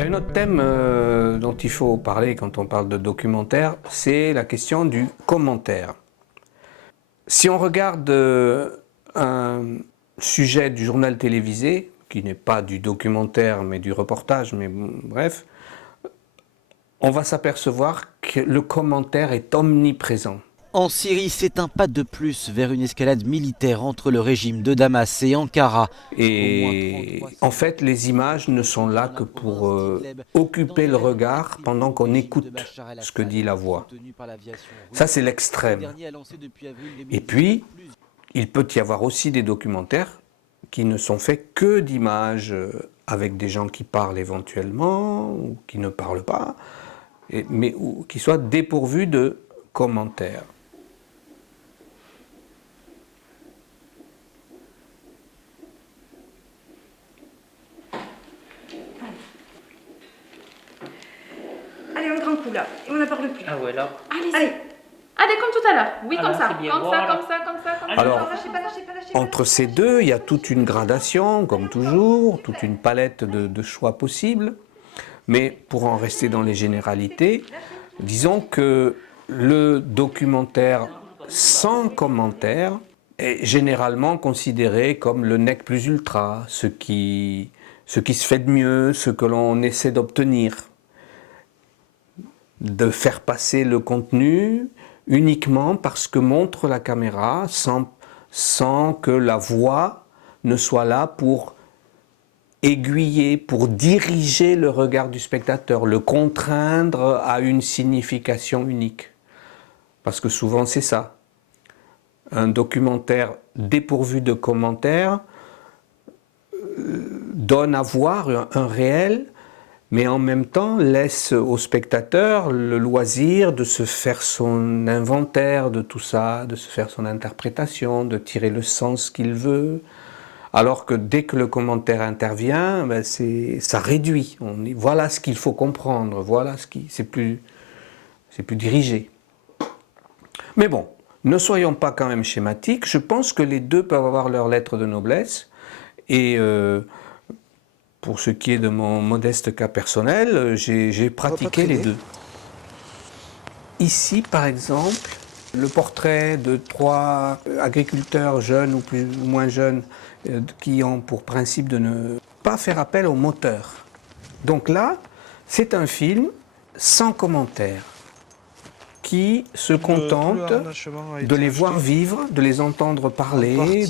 y a un autre thème dont il faut parler quand on parle de documentaire, c'est la question du commentaire. Si on regarde un sujet du journal télévisé, qui n'est pas du documentaire mais du reportage, mais bref, on va s'apercevoir que le commentaire est omniprésent. En Syrie, c'est un pas de plus vers une escalade militaire entre le régime de Damas et Ankara. Et en fait, les images ne sont là que pour occuper le regard pendant qu'on écoute ce que dit la voix. Ça, c'est l'extrême. Et puis, il peut y avoir aussi des documentaires qui ne sont faits que d'images avec des gens qui parlent éventuellement ou qui ne parlent pas, mais qui soient dépourvus de commentaires. Allez, un grand coup là, et on n'en parle plus. Ah ouais, là. Allez. Allez, comme tout à l'heure. Oui, Ah, comme là, ça. c'est bien. Comme ça, Voilà. comme ça, comme ça, comme ça. Alors, Lâchez pas. entre ces deux, il y a toute une gradation, comme toujours, toute une palette de choix possibles. Mais pour en rester dans les généralités, disons que le documentaire sans commentaire est généralement considéré comme le nec plus ultra, ce qui se fait de mieux, ce que l'on essaie d'obtenir. De faire passer le contenu uniquement parce que montre la caméra, sans que la voix ne soit là pour aiguiller, pour diriger le regard du spectateur, le contraindre à une signification unique. Parce que souvent c'est ça. Un documentaire dépourvu de commentaires donne à voir un réel, mais en même temps laisse au spectateur le loisir de se faire son inventaire de tout ça, de se faire son interprétation, de tirer le sens qu'il veut. Alors que dès que le commentaire intervient, ben ça réduit. Voilà ce qu'il faut comprendre, voilà c'est plus dirigé. Mais bon, ne soyons pas quand même schématiques. Je pense que les deux peuvent avoir leur lettre de noblesse. Et pour ce qui est de mon modeste cas personnel, j'ai pratiqué les deux. Ici, par exemple, le portrait de 3 agriculteurs jeunes ou plus ou moins jeunes qui ont pour principe de ne pas faire appel au moteur. Donc là, c'est un film sans commentaire qui se contente de les voir vivre, de les entendre parler,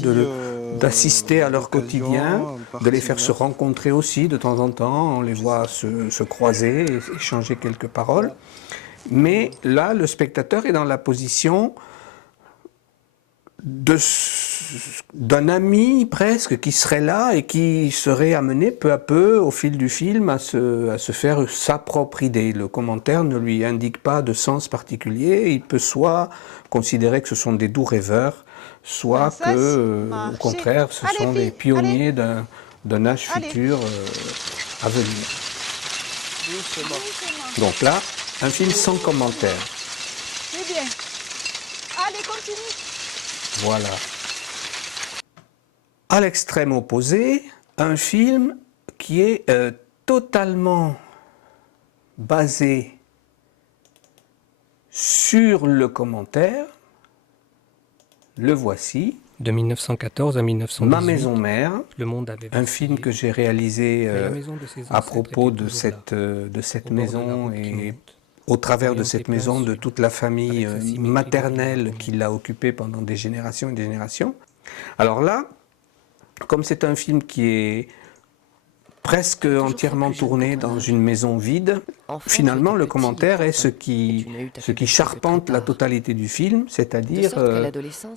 d'assister à leur quotidien, de les faire se rencontrer aussi de temps en temps, on les voit se croiser, échanger quelques paroles. Mais là, le spectateur est dans la position d'un ami presque qui serait là et qui serait amené peu à peu au fil du film à se faire sa propre idée. Le commentaire ne lui indique pas de sens particulier, il peut soit considérer que ce sont des doux rêveurs, soit que au contraire ce sont des pionniers d'un âge futur à venir. Donc là, un film sans commentaire. C'est bien. Allez, continue. Voilà. À l'extrême opposé, un film qui est totalement basé sur le commentaire. Le voici. De 1914 à 1918. Ma maison mère, Le monde avait un film que j'ai réalisé la maison de ses à ancêtres propos était de toujours là, cette au bord de la maison route qui et monte, au travers de orienté cette plein maison, de sud, toute la famille avec sa symétrie maternelle de qui l'a occupée pendant des générations et des générations. Alors là, comme c'est un film qui est presque entièrement tourné dans une maison vide, finalement le commentaire est ce qui charpente la totalité du film, c'est-à-dire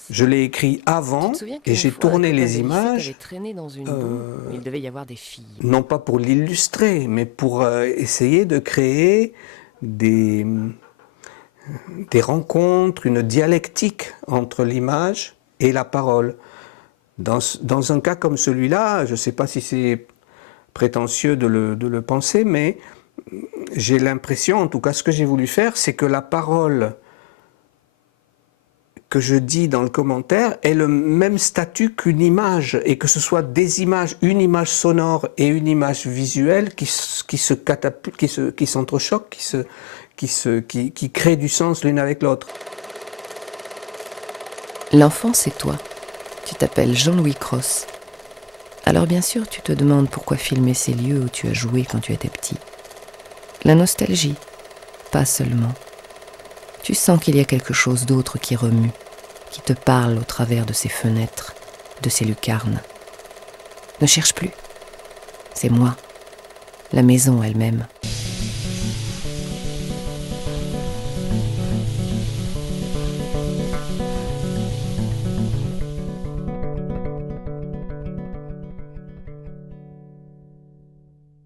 je l'ai écrit avant et j'ai tourné les images non pas pour l'illustrer, mais pour essayer de créer des rencontres, une dialectique entre l'image et la parole. Dans un cas comme celui-là, je ne sais pas si c'est prétentieux de le penser, mais j'ai l'impression, en tout cas ce que j'ai voulu faire, c'est que la parole que je dis dans le commentaire ait le même statut qu'une image, et que ce soit des images, une image sonore et une image visuelle qui se catapultent, qui s'entrechoquent, qui créent du sens l'une avec l'autre. L'enfant, c'est toi. Tu t'appelles Jean-Louis Cros. Alors bien sûr, tu te demandes pourquoi filmer ces lieux où tu as joué quand tu étais petit. La nostalgie, pas seulement. Tu sens qu'il y a quelque chose d'autre qui remue, qui te parle au travers de ces fenêtres, de ces lucarnes. Ne cherche plus. C'est moi, la maison elle-même.